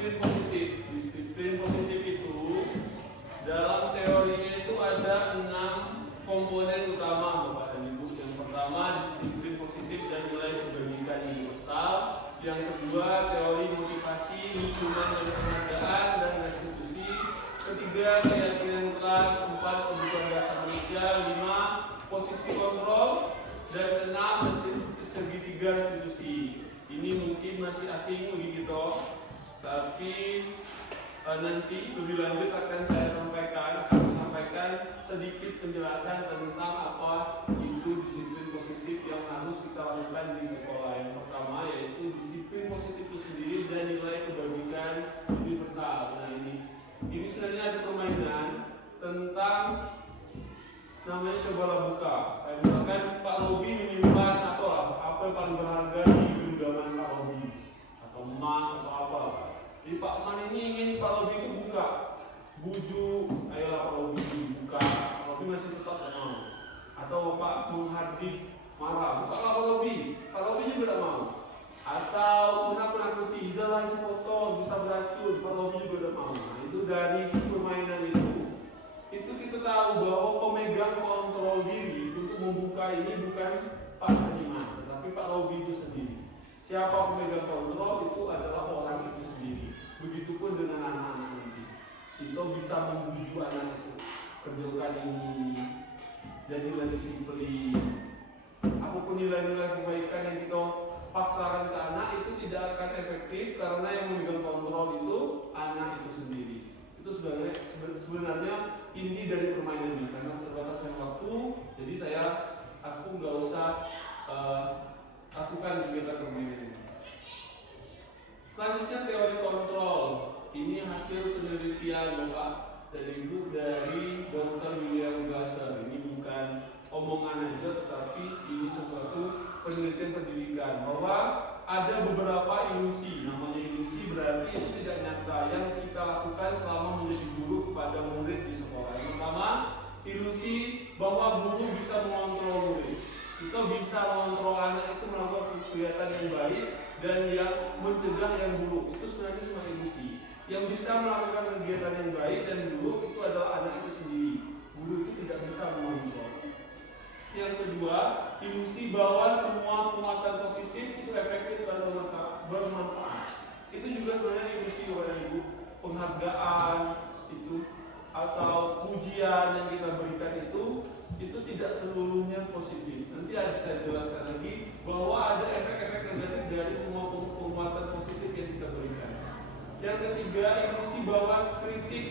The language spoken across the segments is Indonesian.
disiplin positif. Disiplin positif itu dalam teorinya itu ada 6 komponen utama Bapak dan Ibu. Yang pertama disiplin positif dan nilai kebaikan universal. Yang kedua teori motivasi, lingkungan dan penghargaan dan restitusi. Ketiga keyakinan kelas. 4 kebutuhan dasar manusia. 5 posisi kontrol. Dan 6 segitiga restitusi. Ini mungkin masih asing bagi kita, tapi nanti lebih lanjut akan saya sampaikan sedikit penjelasan tentang apa itu disiplin positif yang harus kita lakukan di sekolah. Yang pertama yaitu disiplin positif itu sendiri dan nilai kebaikan universal. Nah ini sebenarnya ada permainan tentang namanya cobalah buka. Saya misalkan Pak Robi menyimpan apa yang paling berharga di genggaman Pak Robi, atau emas atau apa. Jadi Pak Man ini ingin Pak Robi itu buka, bujuk, ayolah Pak Robi buka. Pak Robi masih tetap mau. Atau Pak Menghardik marah, bukalah Pak Robi. Pak Robi juga tidak mau. Atau menakut-nakuti, dalam foto bisa beracun, Pak Robi juga tidak mau. Nah, itu dari permainan itu kita tahu bahwa pemegang kontrol diri untuk membuka ini bukan Pak Seniman, tetapi Pak Robi itu sendiri. Siapa pemegang kontrol itu adalah orang itu sendiri. Begitupun dengan anak-anak nanti. Kita bisa membujuk anak itu, kerjakan ini, jadilah disiplin. Apapun nilai-nilai kebaikan yang kita paksakan ke anak itu tidak akan efektif karena yang memegang kontrol itu anak itu sendiri. Itu sebenarnya inti dari permainan ini, karena keterbatasan waktu, jadi aku nggak usah lakukan kegiatan permainan ini. Selanjutnya teori kontrol. Ini hasil penelitian Bapak dan Ibu dari Dr. William Glasser. Ini bukan omongan aja, tetapi ini sesuatu penelitian pendidikan bahwa ada beberapa ilusi. Namanya ilusi berarti itu tidak nyata yang kita lakukan selama menjadi guru kepada murid di sekolah. Yang pertama, ilusi bahwa guru bisa mengontrol murid. Kita bisa mengontrol anak itu melakukan kegiatan yang baik dan yang mencegah yang buruk. Itu sebenarnya cuma ilusi. Yang bisa melakukan kegiatan yang baik dan buruk itu adalah anak itu sendiri. Guru itu tidak bisa mengontrol. Yang kedua, ilusi bahwa semua penguatan positif itu efektif dan bermanfaat. Itu juga sebenarnya ilusi Bapak Ibu. Penghargaan itu atau pujian yang kita berikan itu tidak seluruhnya positif. Nanti saya jelaskan lagi bahwa ada efek-efek negatif dari semua penguatan positif yang kita berikan. Yang ketiga, ilusi bahwa kritik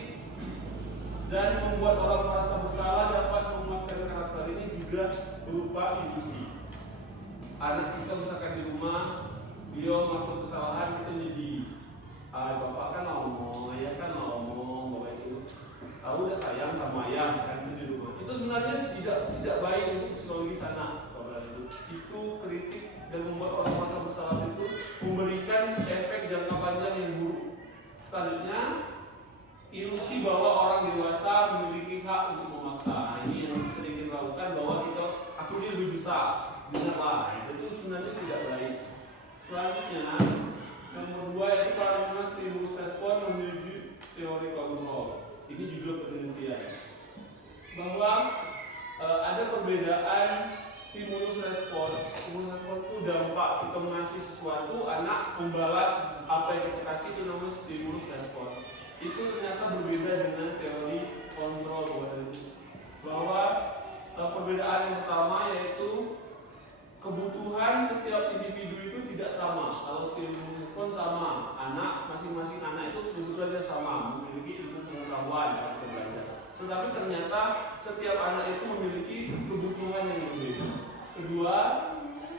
dan membuat orang merasa bersalah dapat menguatkan karakter ini juga berupa ilusi. Anak kita misalkan di rumah, dia melakukan kesalahan, kita jadi bapak kan ngomong, ayah kan ngomong, bapak itu udah sayang sama ayah kan di rumah. Itu sebenarnya tidak baik untuk psikologi anak, bapak itu kritik dan membuat orang merasa bersalah itu memberikan efek jangka panjang yang buruk. Selanjutnya, ilusi bahwa orang dewasa memiliki hak untuk memaksa. Nah, ini yang sering kita lakukan bahwa aku ini lebih besar, dengarlah. Itu sebenarnya tidak baik. Selanjutnya, yang kedua yaitu paradigma stimulus respon menuju teori kontrol. Ini juga penelitian bahwa ada perbedaan stimulus respon. Stimulus respon itu dampak kita mengasih sesuatu, anak membalas apa yang kita kasih, itu namanya stimulus respon. Itu ternyata berbeda dengan teori kontrol bahwa perbedaan yang pertama yaitu kebutuhan setiap individu itu tidak sama. Kalau stimulus respon sama, masing-masing anak itu kebutuhannya sama, memiliki ilmu pengetahuan saat belajar. Tetapi ternyata setiap anak itu memiliki kebutuhan yang berbeda. Kedua,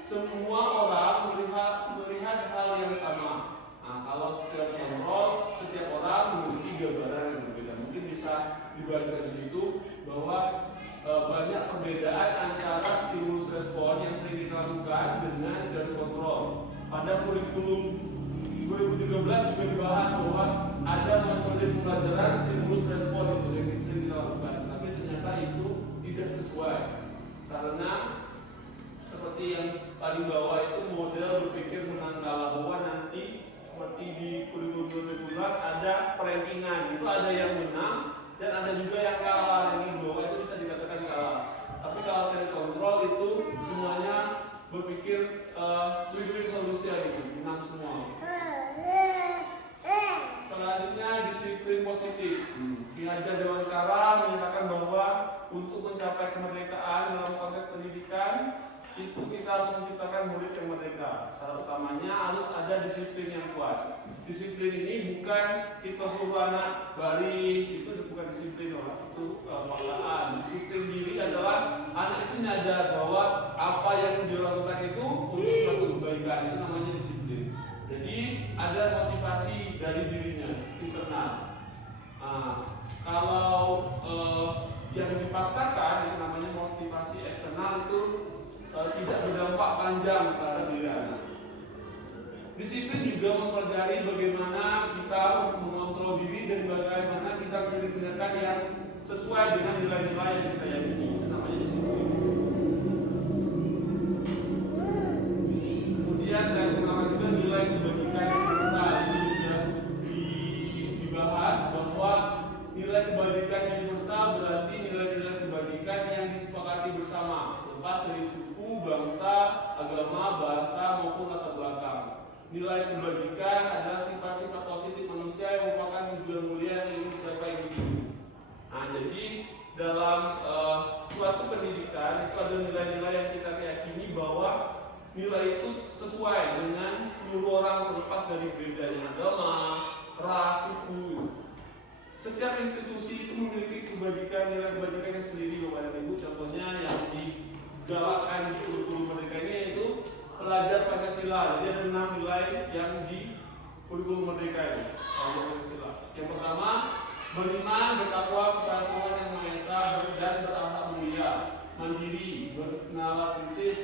semua orang melihat hal yang sama. Nah, kalau setiap kontrol, setiap orang memiliki gambaran yang berbeda. Mungkin bisa dibaca di situ bahwa banyak perbedaan antara stimulus respon yang sering kita lakukan dengan dari kontrol. Pada kurikulum 2013 juga dibahas bahwa ada metode pembelajaran stimulus respon itu yang sering kita lakukan. Tapi ternyata itu tidak sesuai karena seperti yang paling bawah itu model berpikir menang kalah, bahwa nanti seperti di kurikulum 2012 perankingan. Itu ada yang menang dan ada juga yang kalah. Yang di bawah itu bisa dikatakan kalah. Tapi kalau dari kontrol itu semuanya berpikir win-win solusi itu, menang semua. Selanjutnya disiplin positif. Ki Hajar Dewantara menyatakan bahwa untuk mencapai kemerdekaan dalam konteks pendidikan itu kita harus menciptakan murid yang merdeka. Syarat utamanya harus ada disiplin yang kuat. Disiplin ini bukan kita suruh anak baris, itu bukan disiplin orang, itu paksaan. Disiplin diri adalah anak itu nyadar bahwa apa yang dia lakukan itu untuk suatu kebaikan, itu namanya disiplin. Jadi ada motivasi dari dirinya internal. Kalau yang dipaksakan itu namanya motivasi eksternal, itu tidak berdampak panjang terhadap diri anak. Disiplin juga mempelajari bagaimana kita mengontrol diri dan bagaimana kita memilih tindakan yang sesuai dengan nilai-nilai yang kita yakini. Itu namanya disiplin. Kemudian saya kenalkan juga nilai kebajikan yang besar. Ini sudah dibahas bahwa nilai kebajikan yang universal berarti nilai-nilai kebajikan yang disepakati bersama, lepas dari suku, bangsa, agama, bahasa maupun latar belakang. Nilai kebajikan adalah sifat-sifat positif manusia yang merupakan tujuan mulia yang ingin dicapai di hidup. Nah, jadi dalam suatu pendidikan itu ada nilai-nilai yang kita yakini bahwa nilai itu sesuai dengan seluruh orang terlepas dari bedanya agama, ras, suku. Setiap institusi itu memiliki kebajikan, nilai kebajikannya sendiri, Bapak dan Ibu. Contohnya yang digalakkan di kurikulum merdeka ini yaitu pelajar Pancasila. Jadi ada 6 nilai yang di kurikulum merdeka ini. Pelajar Pancasila. Yang pertama, beriman, bertakwa kepada Tuhan Yang Maha Esa, dan berakhlak mulia, mandiri, bernalar kritis,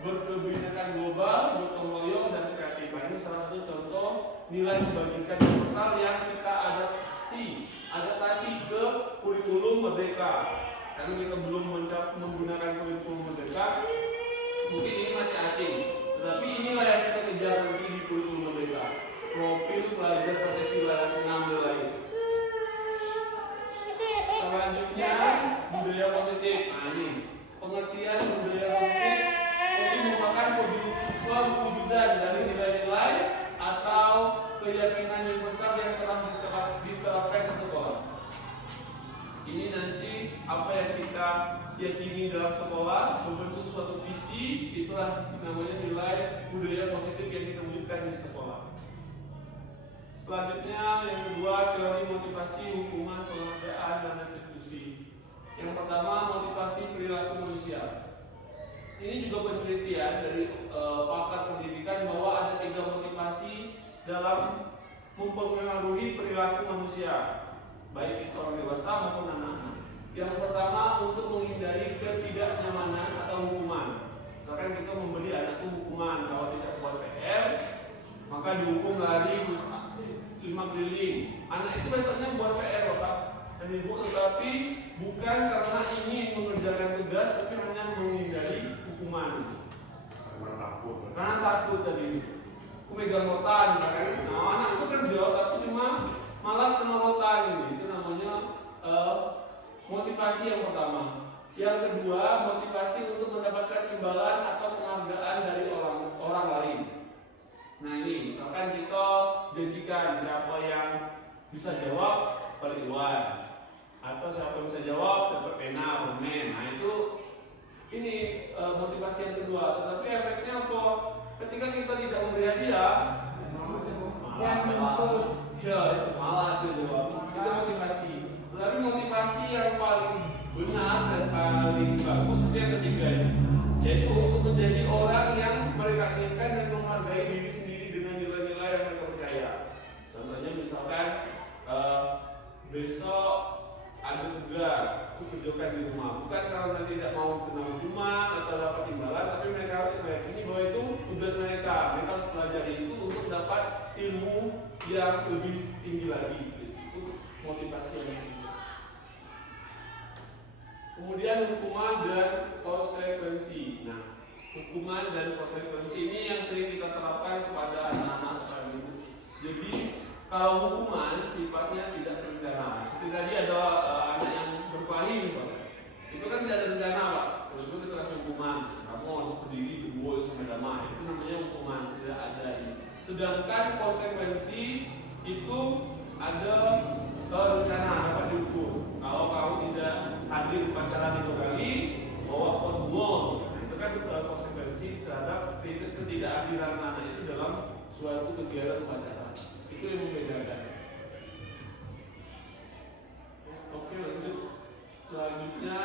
berkebinekaan global, gotong royong, dan kreatif. Ini salah satu contoh nilai kebajikan universal yang kita adaptasi ke kurikulum merdeka. Karena kita belum menggunakan kurikulum merdeka, mungkin ini masih asing. Tetapi inilah yang kita kejar nanti di kurikulum merdeka. Profil pelajar Pancasila 6 nilai. Selanjutnya budaya positif. Nah ini pengertian budaya positif itu merupakan perwujudan dari nilai-nilai atau keyakinan universal yang telah diterapkan di sekolah. Ini nanti apa yang kita yakini dalam sekolah membentuk suatu visi, itulah namanya nilai budaya positif yang kita wujudkan di sekolah. Selanjutnya yang kedua, teori motivasi, hukuman, penghargaan, dan restitusi. Yang pertama, motivasi perilaku manusia. Ini juga penelitian dari pakar pendidikan bahwa ada 3 motivasi dalam mempengaruhi perilaku manusia, baik itu orang dewasa maupun anak-anak. Yang pertama, untuk menghindari ketidaknyamanan atau hukuman. Misalkan kita memberi anak itu hukuman kalau tidak buat PR, maka dihukum lari 5 keliling. Anak itu besoknya buat PR, Bapak dan Ibu, tetapi bukan karena ingin mengerjakan tugas, tapi hanya menghindari hukuman. Karena takut tadi. Aku megang rotan, kan? Nah, anak itu kerja tapi cuma malas kena rotan ini. Itu namanya motivasi yang pertama. Yang kedua, motivasi untuk mendapatkan imbalan atau penghargaan dari orang lain. Nah ini, misalkan kita janjikan siapa yang bisa jawab per Iwan, atau siapa yang bisa jawab dapat pena, permen. Nah itu ini motivasi yang kedua. Tetapi efeknya apa? Ketika kita tidak memberi hadiah, ya itu malas gitu. Itu motivasi. Tetapi motivasi yang paling benar dan paling bagus itu yang ketiga ini, yaitu untuk menjadi orang yang mereka inginkan dan menghargai diri sendiri dengan nilai-nilai yang mereka percaya. Contohnya misalkan besok ada tugas, itu kerjakan di rumah. Bukan karena tidak mau kena hukuman atau dapat imbalan, tapi mereka meyakini bahwa itu tugas mereka. Mereka harus pelajari itu untuk dapat ilmu yang lebih tinggi lagi. Itu motivasi yang ketiga. Kemudian hukuman dan konsekuensi. Nah, hukuman dan konsekuensi ini yang sering kita terapkan kepada anak-anak. Jadi Kalau hukuman sifatnya tidak terencana. Seperti tadi ada anak yang berkelahi misalnya, itu kan tidak ada rencana Pak. Itu kita kasih hukuman, kamu harus berdiri berdua sampai damai. Itu namanya hukuman, tidak ada ini. Sedangkan konsekuensi itu ada rencana dapat dihukum. Kalau kamu tidak hadir upacara 3 kali, bawa potluck, nah, itu kan konsekuensi terhadap ketidakhadiran anak itu dalam suatu kegiatan upacara. Itu yang membedakan. Oke, lanjut. Selanjutnya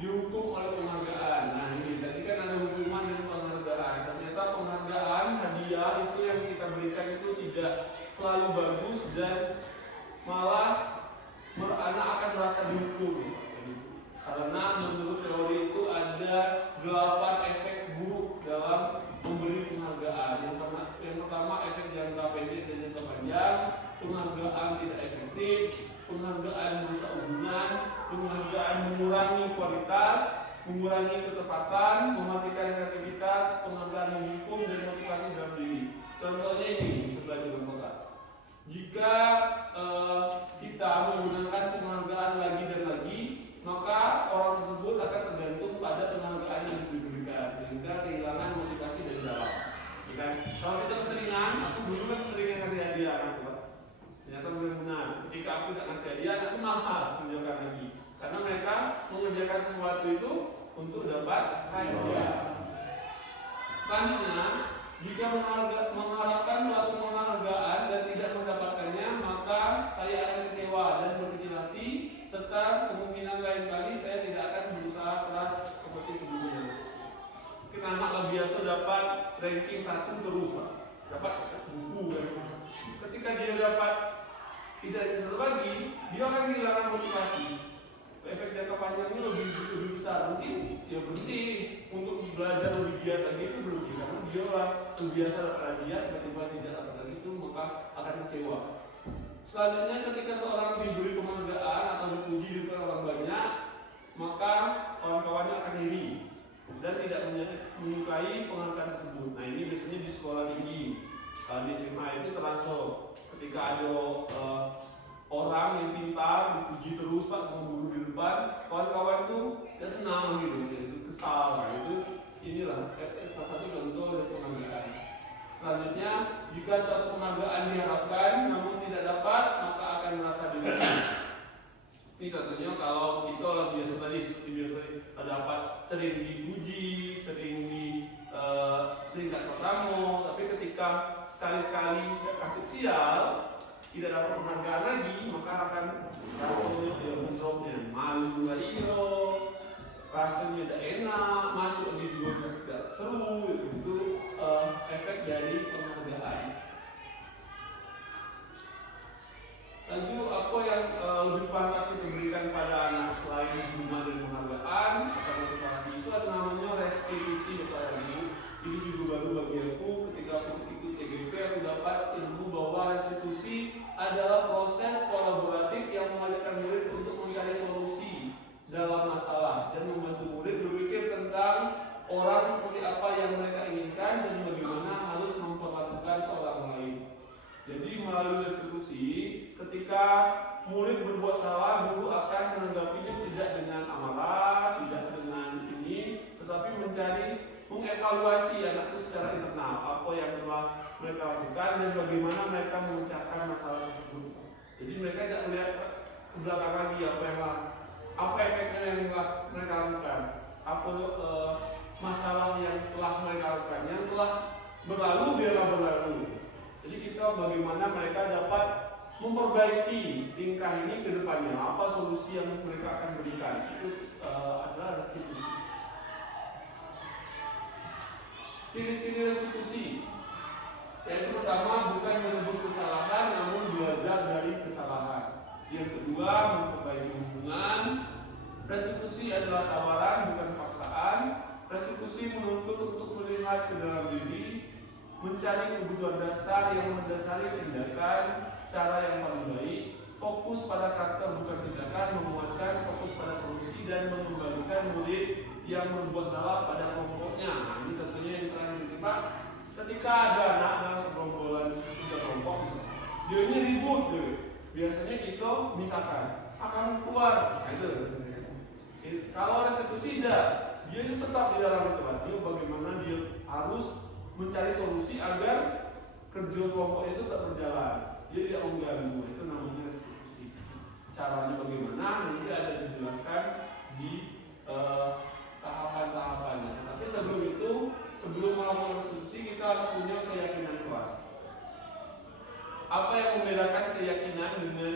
dihukum oleh penghargaan. Nah ini tadi kan ada hukuman dan penghargaan. Ternyata penghargaan, hadiah itu yang kita berikan itu tidak selalu bagus dan malah anak akan merasa dihukum. Karena menurut teori itu ada 8 efek buruk dalam memberi penghargaan. Yang pertama efek jangka pendek dan jangka panjang. Penghargaan tidak efektif, penghargaan merusak hubungan, penghargaan mengurangi kualitas, mengurangi ketepatan, mematikan kreativitas, penghargaan menghukum dan motivasi dalam diri. Contohnya ini sebelah jalan kota. Jika kita menggunakan penghargaan lagi dan lagi, maka orang tersebut akan tergantung pada penghargaan yang diberikan sehingga kehilangan motivasi dari dalam. Kan? Kalau kita keseringan, aku dulu kan sering ngasih hadiah kan, ternyata benar. Ketika aku tidak ngasih hadiah, aku malas menjauhkan lagi, karena mereka mengerjakan sesuatu itu untuk dapat hadiah. Selanjutnya, jika mengharapkan suatu penghargaan dan tidak mendapatkannya, maka saya akan kecewa dan berkecil hati, serta kemungkinan lain kali saya tidak akan berusaha keras seperti sebelumnya. Anak biasa dapat ranking 1 terus Pak, dapat buku kan. Ketika dia dapat tidak bisa lagi, dia akan kehilangan motivasi. Efek jangka panjangnya lebih besar. Mungkin ya berhenti untuk belajar lebih giat lagi itu berhenti karena dia terbiasa dapat hadiah, tiba-tiba tidak dapat lagi itu maka akan kecewa. Selanjutnya ketika seorang diberi penghargaan atau dipuji di depan orang banyak, maka kawan-kawannya akan iri dan tidak menyukai penghargaan tersebut. Nah ini biasanya di sekolah tinggi, di SMA itu terasa ketika ada orang yang pintar dipuji terus Pak sama guru di depan, kawan-kawan itu ya senang gitu, itu kesal. Nah, itu inilah salah satu contoh dari penghargaan. Selanjutnya, jika suatu penghargaan diharapkan namun tidak dapat, maka akan merasa dirugikan. Ini contohnya kalau kita biasa tadi seperti biasa dapat sering dipuji, sering di tingkat pertama, tapi ketika sekali-sekali kasih sial tidak dapat penghargaan lagi, maka akan rasanya ya bentroknya, malu iyo, rasanya tidak enak, masuk di juga tidak seru. Itu efek dari penghargaan. Lalu apa yang lebih pantas kita berikan pada anak selain hukuman dan penghargaan atau motivasi itu ada namanya restitusi Bapak Ibu. Ini juga baru bagi aku ketika aku ikut CGP aku dapat ilmu bahwa restitusi adalah proses kolaboratif yang mengajarkan murid untuk mencari solusi dalam masalah dan membantu murid berpikir tentang orang seperti apa yang mereka inginkan dan bagaimana harus memperlakukan orang lain. Jadi melalui restitusi, ketika murid berbuat salah, guru akan menanggapinya tidak dengan amarah, tidak dengan ini, tetapi mengevaluasi anak itu secara internal, apa yang telah mereka lakukan dan bagaimana mereka memecahkan masalah tersebut. Jadi mereka tidak melihat ke belakang lagi apa efeknya yang telah mereka lakukan, apa masalah yang telah mereka lakukan, yang telah berlalu biarlah berlalu. Jadi kita bagaimana mereka dapat memperbaiki tingkah ini ke depannya, apa solusi yang mereka akan berikan, itu adalah restitusi. Ciri-ciri restitusi, yaitu pertama bukan menebus kesalahan namun belajar dari kesalahan. Yang kedua memperbaiki hubungan. Restitusi adalah tawaran bukan paksaan. Restitusi menuntut untuk melihat ke dalam diri, mencari kebutuhan dasar yang mendasari tindakan, cara yang paling baik, fokus pada karakter bukan tindakan, menguatkan fokus pada solusi dan mengembalikan murid yang berbuat salah pada kelompoknya. Nah, ini tentunya yang terakhir Pak. Ketika ada anak dalam segerombolan 3 kelompok, Dia ini ribut tuh. Biasanya kita misalkan akan keluar, nah itu. Kalau restitusi tidak, dia itu tetap di dalam tempat dia. Bagaimana dia harus mencari solusi agar kerja kelompok itu tetap berjalan. Dia tidak mengganggu, itu namanya restitusi. Caranya bagaimana nanti ada dijelaskan di tahapan-tahapannya. Tapi sebelum itu, sebelum melakukan restitusi kita harus punya keyakinan kelas. Apa yang membedakan keyakinan dengan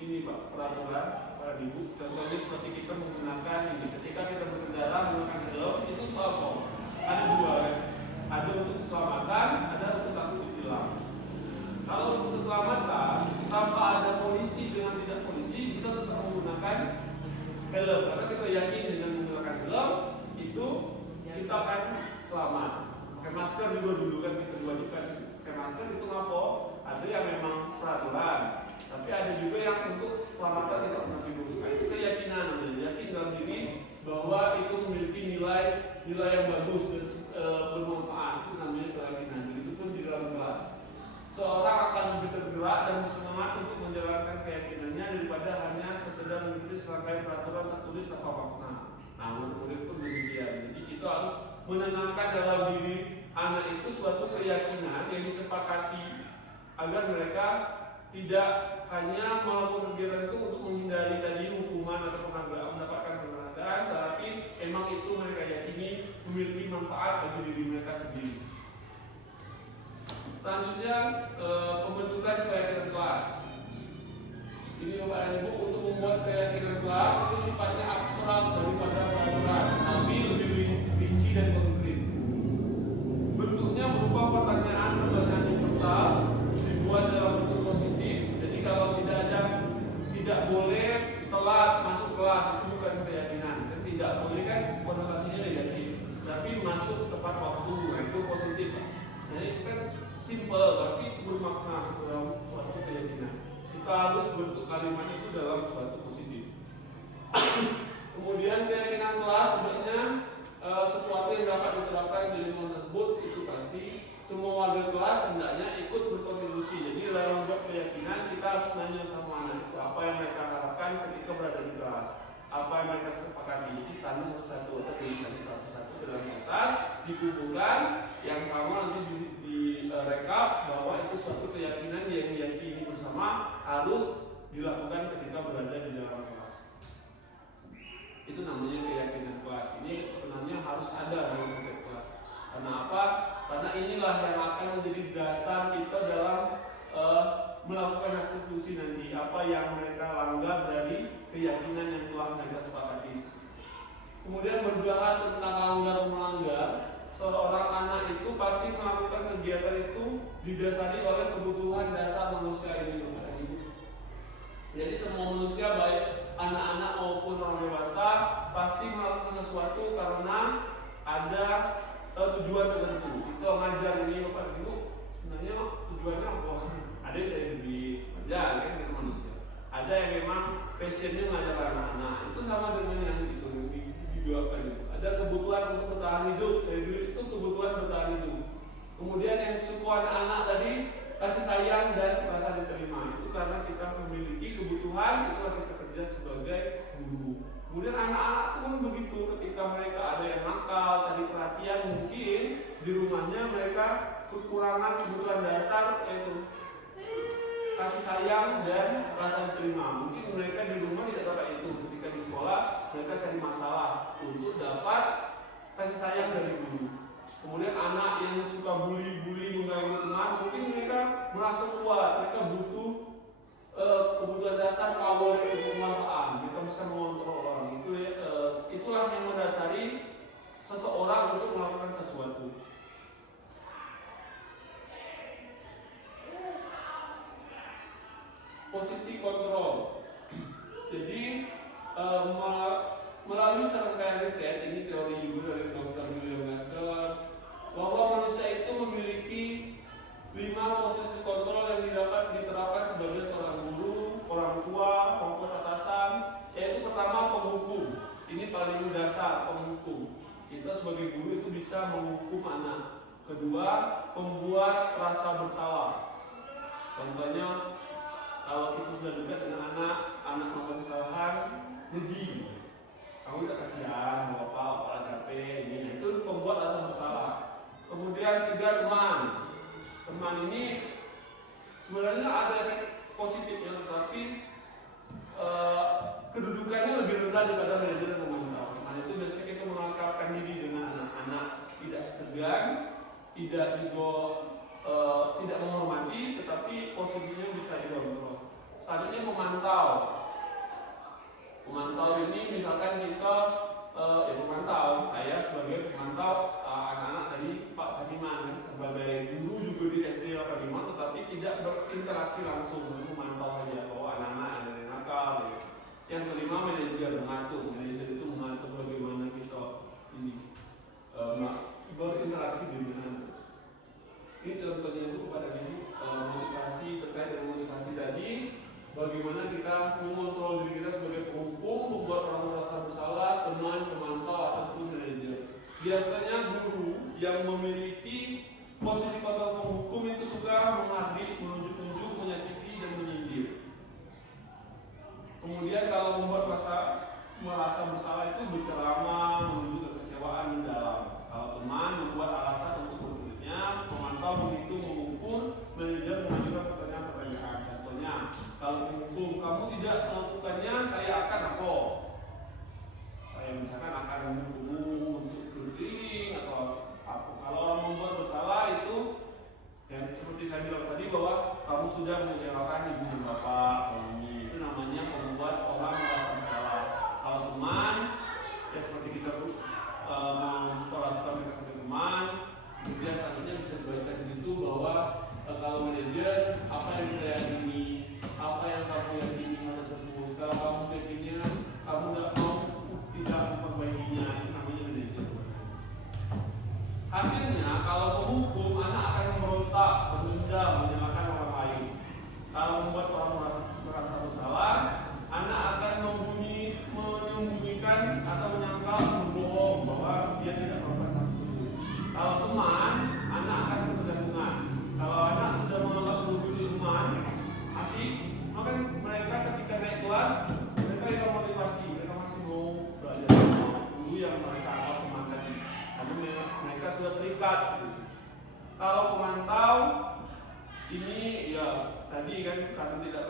ini Pak, peraturan para ibu? Contohnya seperti kita menggunakan ini, ketika kita berkendara menggunakan helm itu apa? Ada dua kan? Ada untuk keselamatan, ada untuk takut ditilang. Kalau untuk keselamatan, tanpa ada polisi dengan tidak polisi, kita tetap menggunakan helm karena kita yakin dengan menggunakan helm itu kita akan selamat. Pakai masker juga dulu kan kita diwajibkan. Pakai masker itu ngapa? Ada yang memang peraturan, tapi ada juga yang untuk keselamatan tidak pernah diuruskan. Itu keyakinan, yakin dalam diri bahwa itu memiliki nilai yang bagus dan bermanfaat. Itu namanya keyakinan. Itu pun di dalam kelas. Seorang akan lebih tergerak dan bersemangat untuk menjalankan keyakinannya daripada hanya sekedar mengikuti serangkaian peraturan tertulis tanpa makna. Nah, murid-murid pun demikian. Jadi kita harus menanamkan dalam diri anak itu suatu keyakinan yang disepakati agar mereka tidak hanya melakukan kegiatan itu untuk menghindari tadi hukuman atau mendapatkan penghargaan, tetapi emang itu mereka yakini memiliki manfaat bagi diri mereka sendiri. Selanjutnya pembentukan keyakinan kelas. Ini Bapak dan Ibu, untuk membuat keyakinan kelas itu sifatnya abstrak daripada peraturan, tapi lebih rinci dan konkret. Bentuknya berupa pertanyaan universal dibuat dalam bentuk positif. Jadi kalau tidak boleh telat masuk kelas, itu bukan keyakinan. Dan tidak boleh kan konotasinya negatif, tapi masuk tepat waktu, nah itu positif. Nah itu kan simple tapi itu bermakna dalam suatu keyakinan. Kita harus bentuk kalimat itu dalam suatu positif. Kemudian keyakinan kelas sebenarnya sesuatu yang dapat diterapkan di lingkungan tersebut itu pasti. Semua warga kelas hendaknya ikut berkontribusi. Jadi dalam membuat keyakinan kita harus nanya sama anak itu apa yang mereka harapkan ketika berada di kelas, apa yang mereka sepakati. Jadi tanya satu-satu atau tulisannya satu-satu ke dalam kertas, dikumpulkan yang sama nanti direkap bahwa itu suatu keyakinan yang diyakini bersama harus dilakukan ketika berada di dalam kelas. Itu namanya keyakinan kelas. Ini sebenarnya harus ada dalam setiap kelas. Karena apa? Karena inilah yang akan menjadi dasar kita dalam melakukan restitusi nanti. Apa yang mereka langgar dari keyakinan yang telah mereka sepakati. Kemudian berbahas tentang langgar-melanggar. Seorang anak itu pasti melakukan kegiatan itu didasari oleh kebutuhan dasar manusia ini. Jadi semua manusia baik anak-anak maupun orang dewasa pasti melakukan sesuatu karena ada tujuan tertentu. Kita ngajar ini Bapak Ibu sebenarnya tujuannya apa? Ada yang cari duit, ajar kan kita manusia. Ada yang memang passionnya ngajar anak-anak. Itu sama dengan yang itu dijualkan itu. Ada kebutuhan untuk bertahan hidup, cari duit itu kebutuhan bertahan hidup. Kemudian yang suku anak-anak tadi kasih sayang dan rasa diterima itu karena kita memiliki kebutuhan, itulah kita kerja sebagai guru. Kemudian anak-anak pun begitu, ketika mereka ada yang nakal, cari perhatian, mungkin di rumahnya mereka kekurangan kebutuhan dasar yaitu kasih sayang dan rasa diterima. Mungkin mereka di rumah tidak dapat itu, ketika di sekolah mereka cari masalah untuk dapat kasih sayang dari guru. Kemudian anak yang suka bully mengganggu teman, mungkin mereka merasa kuat, mereka butuh kebutuhan dasar power kekuasaan, kita bisa mengontrol orang. Itulah yang mendasari seseorang untuk melakukan sesuatu. Posisi kontrol. Jadi melalui serangkaian riset, ini teori juga dari Dr. William Gasser, bahwa manusia itu memiliki 5 posisi kontrol yang dapat diterapkan sebagai seorang guru, orang tua, maupun atasan. Yaitu pertama penghukum. Ini paling dasar, penghukum. Kita sebagai guru itu bisa menghukum anak. Kedua, pembuat rasa bersalah. Contohnya Jadi kamu tak kasihan sama bapak capek ini. Nah, itu pembuat rasa bersalah. Kemudian tiga, teman ini sebenarnya ada efek positifnya, tetapi kedudukannya lebih rendah daripada manajer dan pemantau. Teman itu biasanya kita mengakrabkan diri dengan anak-anak, tidak segan, tidak juga tidak menghormati, tetapi posisinya bisa dikontrol. Selanjutnya memantau. Memantau ini misalkan kita memantau, saya sebagai pemantau anak-anak tadi Pak Sadiman sebagai guru juga di SD 85, tetapi tidak berinteraksi langsung, memantau saja bahwa anak-anak ada yang nakal. Yang kelima, manajer mengatur. Manajer itu mengatur bagaimana kita ini berinteraksi dengan anak. Ini contohnya itu pada ibu motivasi terkait dengan motivasi tadi. Bagaimana kita mengontrol diri kita sebagai penghukum, membuat orang merasa bersalah, teman, pemantau, ataupun manajer. Biasanya guru yang memiliki posisi kontrol penghukum itu suka menghardik, menunjuk-nunjuk, menyakiti, dan menyindir. Kemudian kalau membuat merasa bersalah itu berceramah, menunjuk kekecewaan mendalam. Kalau teman membuat alasan untuk berikutnya, pemantau begitu mengukur, manajer mengajukan pertanyaan-pertanyaan. Contohnya, kalau menghukum kamu tidak melakukannya, saya akan apa? Saya misalkan akan menghukummu untuk berkeliling atau apa. Kalau orang membuat bersalah itu, yang seperti saya bilang tadi bahwa kamu sudah mengecewakan ibu dan bapak, ini itu namanya membuat orang merasa bersalah. Kalau teman, ya seperti kita memperlakukan mereka sebagai teman, kemudian selanjutnya bisa dibaca di situ bahwa kalau manajer apa yang kita yakini, apa yang kamu yakini hal tersebut. Kalau kamu yakinnya kamu tidak memperbaikinya, itu namanya manajer. Hasilnya kalau menghukum, anak akan memberontak, menendam, menyalahkan orang lain. Kalau membuat orang merasa bersalah, anak akan menyembunyikan atau menyangkal, membohong bahwa dia tidak melakukan hal tersebut. Kalau teman, anak akan ketergantungan. Kalau anak sudah menganggap guru itu teman, asik, maka mereka ketika naik kelas, mereka yang motivasi, mereka masih mau belajar sama guru yang mereka anggap teman tadi. Karena mereka sudah terikat. Kalau pemantau, ini ya tadi kan karena tidak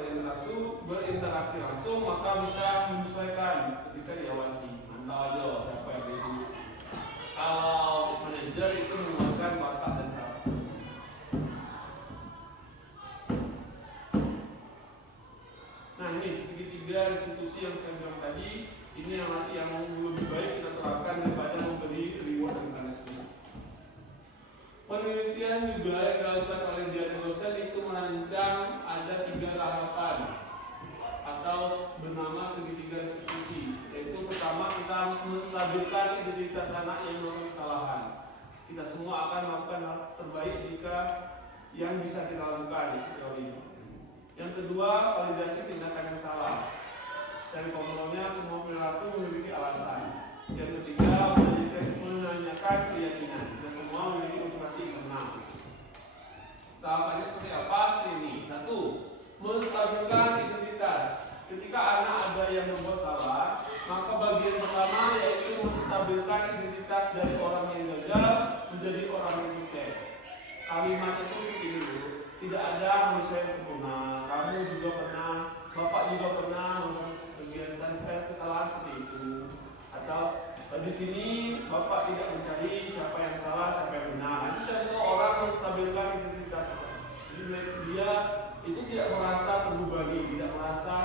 berinteraksi langsung, maka bisa menyesuaikan ketika diawasi. Mantau aja siapa yang itu. Kalau manajer itu menggunakan bakat dan karakter. Nah ini segitiga restitusi yang saya bilang tadi, ini yang nanti yang lebih baik kita terapkan daripada memberi reward dan punishment. Penelitian juga yang dilakukan oleh Dian Dosen itu merancang ada 3 tahapan atau bernama segitiga restitusi. Yaitu pertama kita harus menstabilkan identitas anak yang melakukan kesalahan. Kita semua akan melakukan hal terbaik jika yang bisa kita lakukan, itu teori. Yang kedua, validasi tindakan yang salah. Dari kontrolnya semua perilaku memiliki alasan. Yang ketiga, menanyakan keyakinan. Kita semua memiliki motivasi internal. Tahapannya seperti apa? Seperti ini. 1. Menstabilkan identitas. Ketika anak ada yang membuat salah, maka bagian pertama yaitu menstabilkan identitas dari orang yang gagal menjadi orang yang sukses. Kalimat itu seperti itu. Tidak ada manusia yang sempurna. Kamu juga pernah, bapak juga pernah melakukan kegiatan kesalahan seperti itu. Atau di sini bapak tidak mencari siapa yang salah, siapa yang benar. Itu contoh orang menstabilkan identitas. Jadi dia itu tidak merasa terbebani, tidak merasa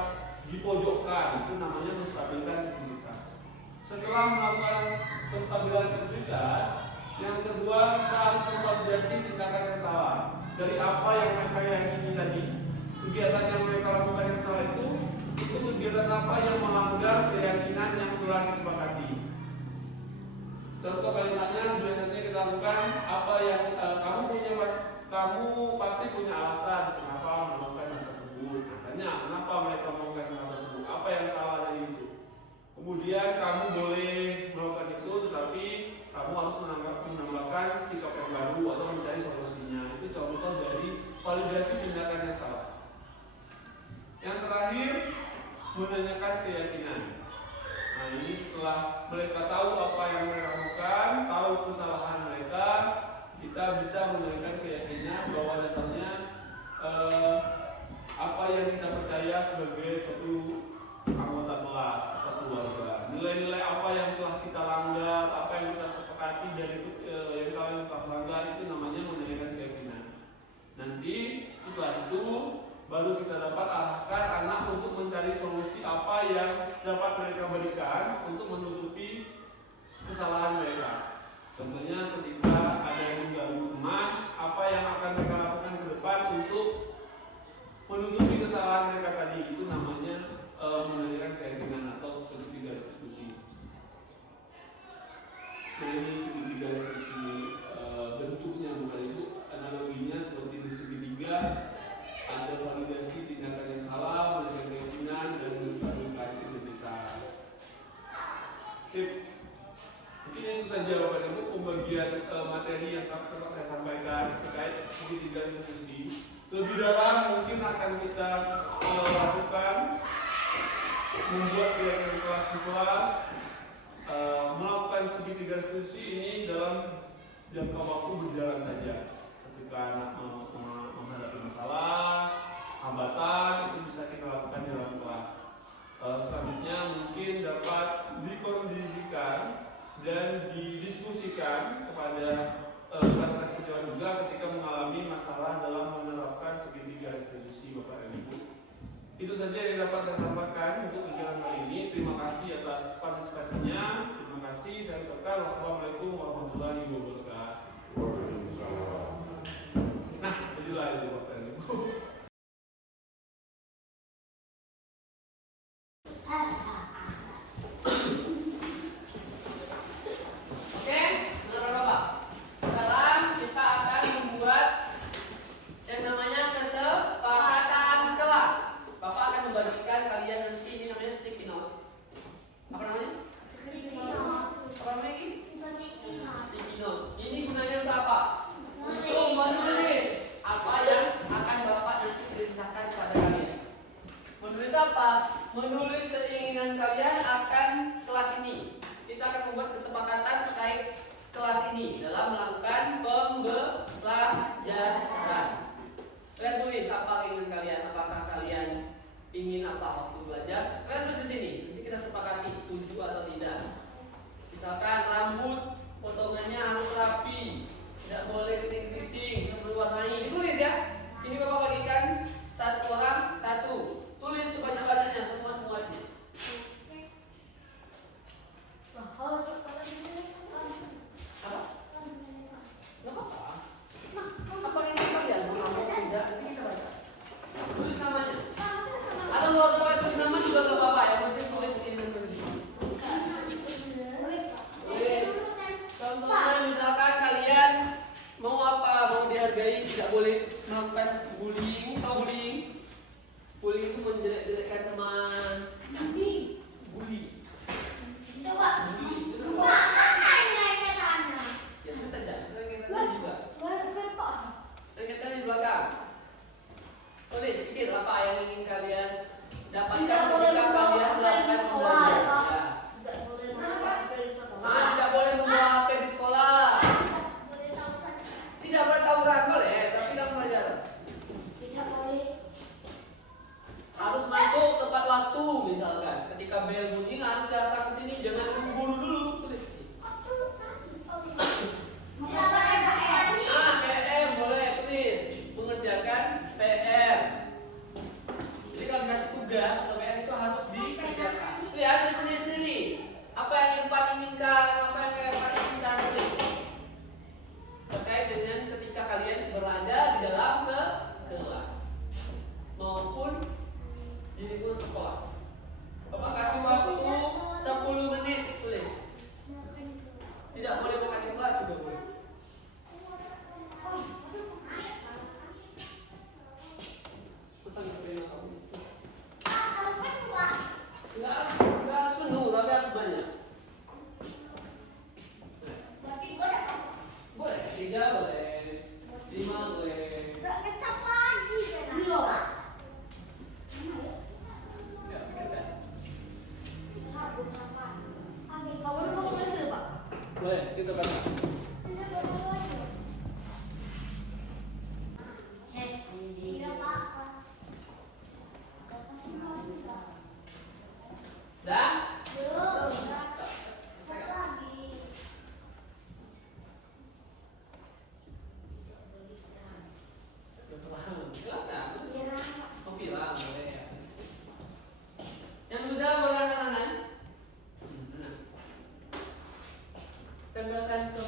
dipojokkan. Itu namanya menstabilkan identitas. Setelah melakukan penstabilan identitas, yang kedua kita harus memvalidasi tindakan yang salah. Dari apa yang mereka yakini tadi, kegiatan yang mereka lakukan yang salah itu kegiatan apa yang melanggar keyakinan yang telah disepakati. Contoh kalimatnya biasanya kita lakukan apa yang kamu pasti punya alasan kenapa melakukan hal tersebut. Tanya kenapa mereka melakukan hal tersebut, apa yang salah dari itu. Kemudian kamu boleh melakukan itu, tetapi kamu harus menambahkan sikap yang baru atau mencari solusinya. Itu contoh dari validasi tindakan yang salah. Yang terakhir, menanyakan keyakinan. Nah, ini setelah mereka tahu apa yang mereka lakukan, tahu kesalahan mereka, kita bisa memberikan keyakinan bahwa dasarnya apa yang kita percaya sebagai suatu anggota kelas atau keluarga. Nilai-nilai apa yang telah kita langgar, apa yang kita sepakati dari yang kalian telah langgar, itu namanya menjadikan keyakinan. Nanti setelah itu baru kita dapat arahkan anak untuk mencari solusi apa yang dapat mereka berikan untuk menutupi kesalahan mereka. Contohnya ketika ada yang mengganggu teman, apa yang akan mereka lakukan ke depan untuk menutupi kesalahan mereka tadi, itu namanya menjadikan keyakinan atau segitiga diskusi. Nah, ini segitiga diskusi bentuknya bukan itu, analoginya seperti di segitiga ada validasi tindakan yang salah, menjadikan keyakinan dan menstabilkan identitas. Sip. Mungkin itu saja Bapak Ibu pembagian materi yang saya sampaikan terkait segitiga diskusi. Lebih dalam mungkin akan kita lakukan membuat kegiatan kelas di kelas, melakukan segitiga diskusi ini dalam jangka waktu berjalan saja. Ketika anak menghadapi masalah, hambatan, itu bisa kita lakukan di dalam kelas. Selanjutnya mungkin dapat dikondisikan dan didiskusikan kepada rekan sejauh juga ketika mengalami masalah dalam menerapkan segitiga institusi Bapak dan Ibu. Itu saja yang dapat saya sampaikan untuk kegiatan kali ini. Terima kasih atas partisipasinya. Terima kasih. Saya ucapkan wassalamualaikum warahmatullahi wabarakatuh. Waalaikumsalam. Nah, jadilah itu Bapak dan Ibu. Menulis keinginan kalian akan kelas ini. Kita akan membuat kesepakatan terkait kelas ini dalam melakukan pembelajaran. Kalian tulis apa keinginan kalian, apakah kalian ingin apa waktu belajar. Kalian tulis di sini. Nanti kita sepakati setuju atau tidak. Misalkan rambut potongannya harus rapi, tidak boleh keriting-keriting, yang berwarnai. Ditulis ya. Ini Bapak bagikan satu orang satu. Tulis sebanyak-banyaknya semua muatnya. Apa? Gak apa-apa. Nah, apa ini kalian mau ngomong tidak? Nanti kita baca. Tulis namanya. Atau kalau tempat tulis nama juga gak apa-apa ya. Mesti tulis ini. Tulis. Contohnya misalkan kalian mau apa? Mau dihargai, tidak boleh melakukan bullying. Tahu bullying? Bullying itu menjelek-jelekkan teman. Bully. Coba. Bully. Ya itu saja. Reketan juga. Reketan di belakang. Tulis, pikir apa yang ingin kalian dapatkan ketika kalian melakukan pembelajaran. Tidak boleh membawa HP di sekolah. Tidak boleh tawuran boleh, tapi dalam pelajaran. Tidak boleh. Harus masuk tepat waktu misalkan. Ketika bel bunyi harus datang ke sini, jangan buru dulu. Tulis. PM boleh tulis. Mengerjakan PR. Jadi kalau dikasih tugas atau PR itu harus dikerjakan. Itu ya tulis sendiri. Apa yang Pak inginkan, apa yang Pak inginkan tulis. Terkait dengan ketika kalian berada di dalam kelas maupun di lingkungan sekolah. Bapak kasih waktu 10 menit tulis. Tidak boleh makan di kelas juga boleh. Enggak harus penuh, tapi harus banyak. Boleh, 3 boleh, 5 boleh. Kecap lagi. Belum. Ya, kita baca. Dah? Oke lah, boleh ya. Yang sudah boleh angkat tangan. Tempelkan ke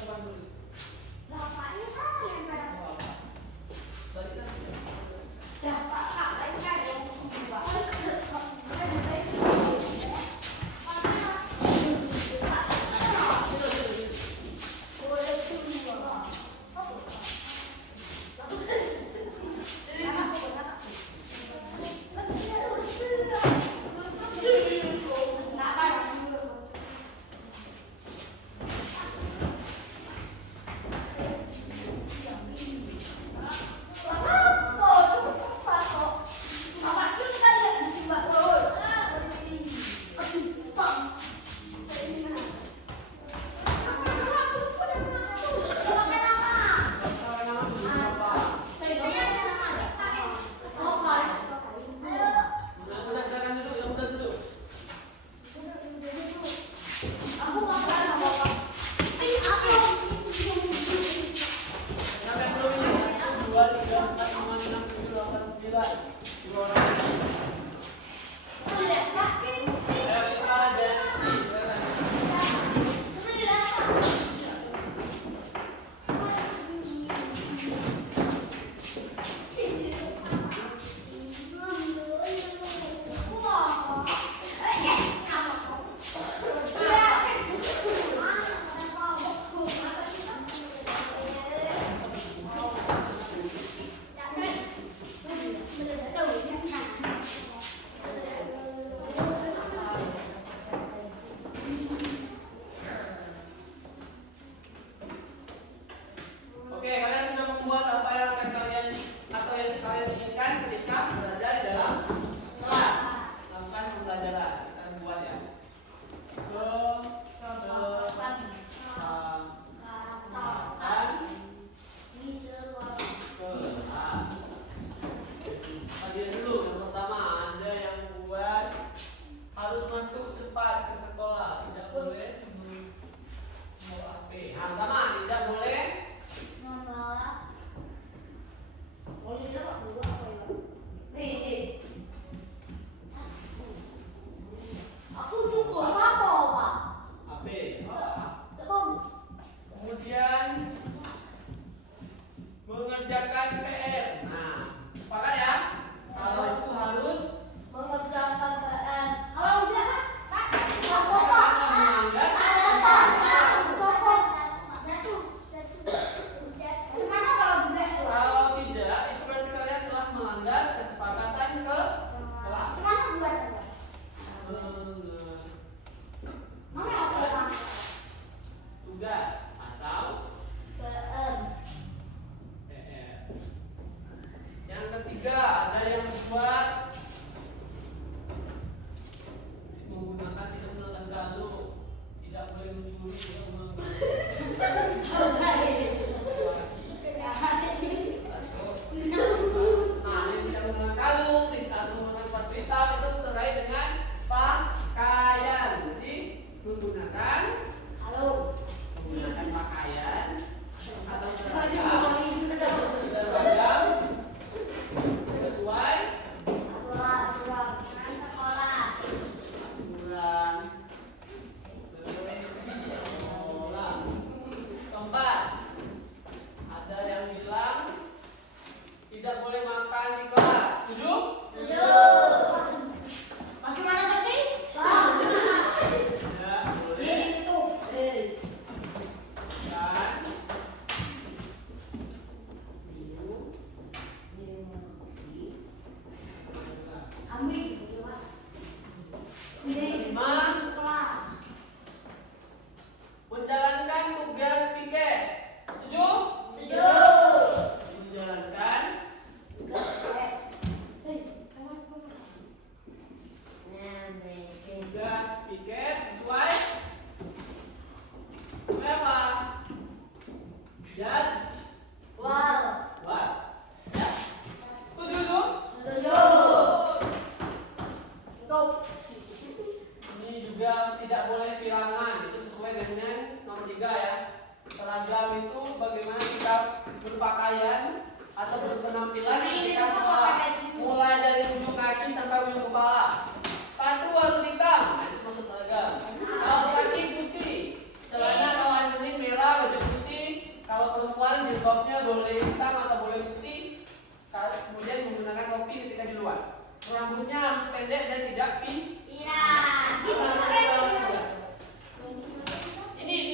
berpakaian atau berpenampilan ketika sekolah. Mulai dari ujung kaki sampai ujung kepala. Sepatu harus hitam, nah, itu maksud seragam. Kaos kaki putih, celana kalau hari Senin merah, baju putih. Kalau perempuan jilbabnya boleh hitam atau boleh putih. Kemudian menggunakan topi ketika di luar. Rambutnya harus pendek dan tidak ini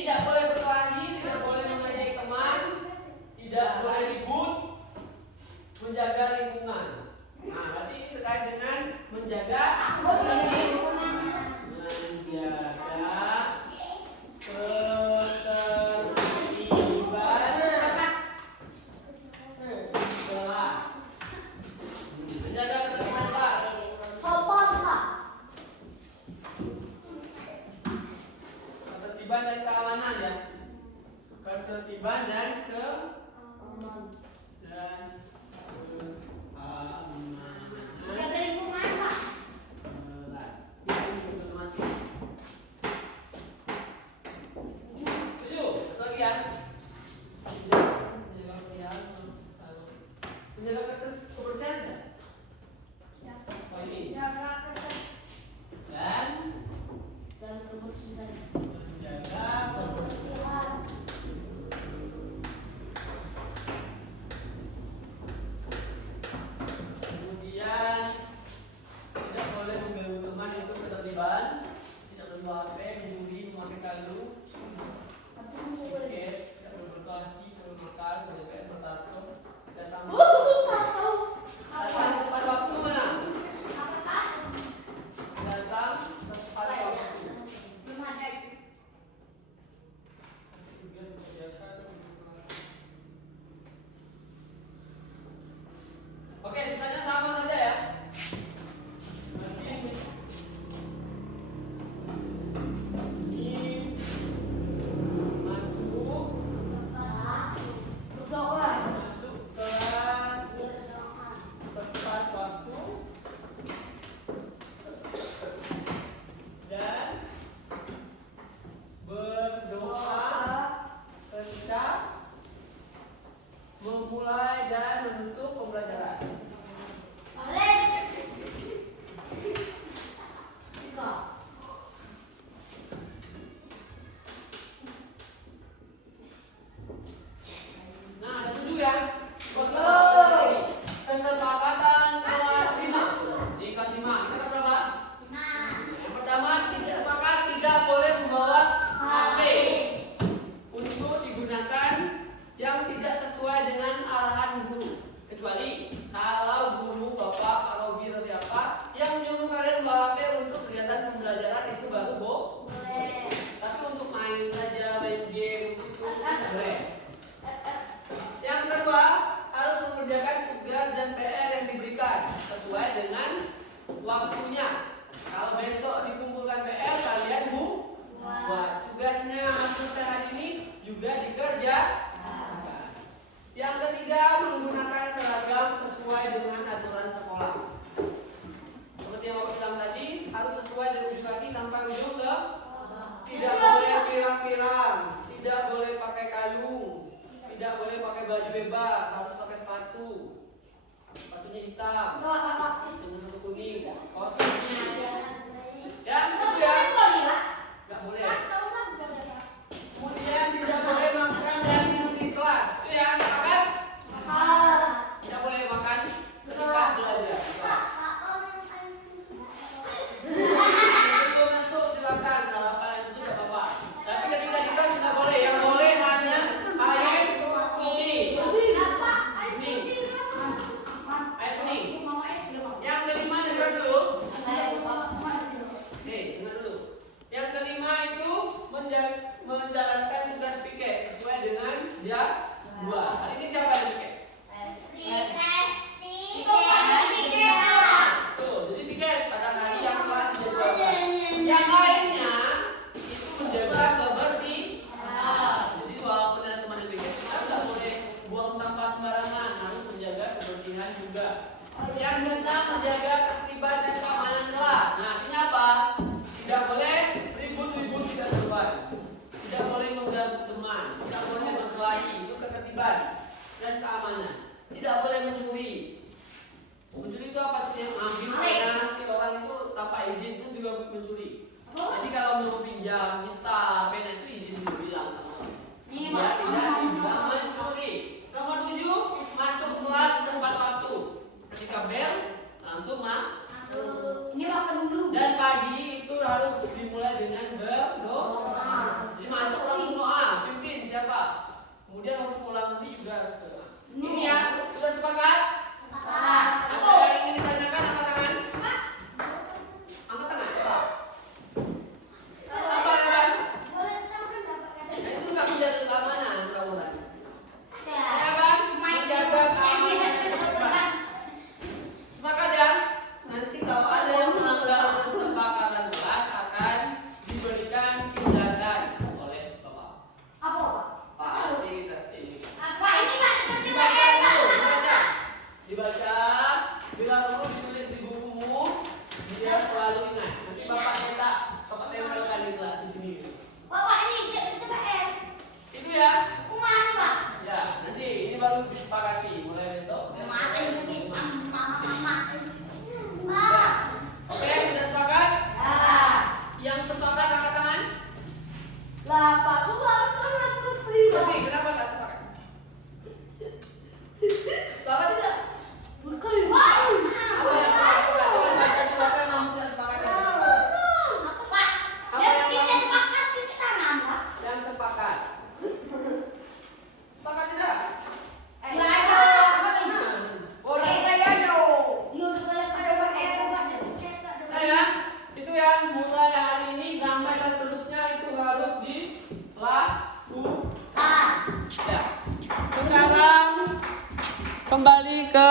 tidak boleh berkelahi, tidak boleh mengejek teman, tidak boleh ribut, menjaga lingkungan. Nah, berarti ini terkait dengan menjaga ketertiban kelas. Menjaga ketertiban kelas. Ketertiban dan keamanan ya. Ketertiban dan keamanan. Menjaga kebersihan enggak? Oh ini. Dan kebersihan. Menjaga kebersihan. Kemudian tidak boleh mengganggu teman, itu ketertiban. Tidak boleh bawa HP, mencuri, memakai kalung. Tidak boleh berkelahi, tidak boleh makan, tidak boleh bertato. Datang tepat waktu mana? Datang tepat waktu. Oke, sisanya sama saja ya. Ini masuk kelas tepat waktu dan berdoa ketika memulai dan menutup pembelajaran. Nah, ada 7 ya. Kesepakatan kelas 5. Di kelas 5 kita berapa? Yang pertama, kita sepakat tidak boleh membawa HP untuk digunakan yang tidak sesuai dengan arahan guru, kecuali kalau guru, bapak, kalau atau siapa yang menyuruh kalian bawa HP untuk kegiatan pembelajaran, itu baru boleh. Tapi untuk main saja, main game itu tidak boleh. Yang kedua, harus mengerjakan tugas dan PR yang diberikan sesuai dengan waktunya. Kalau besok dikumpulkan PR, kalian buat tugasnya harus selesai hari ini juga dikerjakan. Yang ketiga, menggunakan seragam sesuai dengan aturan sekolah. Seperti yang Bapak bilang tadi, harus sesuai dari ujung kaki sampai ujung ke. Tidak boleh pirang-pirang, tidak boleh pakai kalung, tidak boleh pakai baju bebas, harus pakai sepatu. Sepatunya hitam dengan satu kuning. Kaos kakinya. Yang ketiga, nggak boleh. Kemudian tidak boleh makan dan minum di kelas. Itu ya, sepakat? Tidak boleh makan ketika belajar. Itu masuk silakan, kalau kalian itu tidak apa-apa. Tapi ketika di kelas tidak boleh. Yang boleh hanya air putih. Air kuning. Yang kelima dengar dulu. Dengar dulu. Yang kelima itu menjalankan tugas piket sesuai dengan jadwal. Hari ini siapa yang piket? Tuh, jadi piket pada hari yang telah dijadwalkan. Yang lainnya itu menjaga kebersihan. Jadi walaupun ada teman yang piket, kita nggak boleh buang sampah sembarangan, harus menjaga kebersihan juga. Yang keenam, menjaga ketertiban dan keamanan kelas. Nah, artinya apa? Tidak boleh ribut-ribut tidak berbuat. Tidak boleh mengganggu teman, tidak boleh berkelahi, itu ketertiban. dan keamanan. Tidak boleh mencuri. Mencuri itu apa sih? Ambil pena si orang itu tanpa izin itu juga mencuri. Jadi kalau mau pinjam Mister pena itu izin dulu bilang sama orang. Ya, tidak dibilang mencuri. Nomor 7, masuk kelas tempat waktu. Ketika bel langsung masuk. Ini makan dulu. Dan pagi itu harus dimulai dengan berdoa. Jadi masuk langsung doa. Pimpin siapa? Kemudian waktu pulang nanti juga harus doa. Ini ya, sudah sepakat? Apa yang ingin ditanyakan? Angkat tangan. Angkat tangan. Apa kan? Itu nggak menjaga keamanan, kawan. Ya kan? Menjaga keamanan. Sepakat ya? Nanti kalau ada yang melanggar kesepakatan kelas akan diberikan tindakan oleh bapak. Apa? Pak aktivitas ini. Apa ini Pak? Dibaca dulu, dibaca. Dibaca. Bila perlu ditulis di bukumu, biar selalu ingat. Nanti bapak minta, bapak tempelkan di kelas di sini. Bapak ini itu PR. Itu ya. Umar Pak. Ya, nanti ini baru disepakati mulai besok. Ya. Mama ini mama. Ya. Oke, sudah sepakat? Ah. Yang sepakat angkat tangan. Lah Pak, lu harus mesti. Masih, kenapa nggak sepakat? Sepakat tidak? Bukan. Apa yang sepakat? Dengan baca suratnya namun tidak sepakat. Pak, ya kita sepakat kita nambah. Yang sepakat. Sepakat tidak? Ya ada. Orang Dia udah banyak PR Pak. Nah ya, itu yang mulai hari ini sampai seterusnya itu harus dilakukan. Ya. Sekarang kembali ke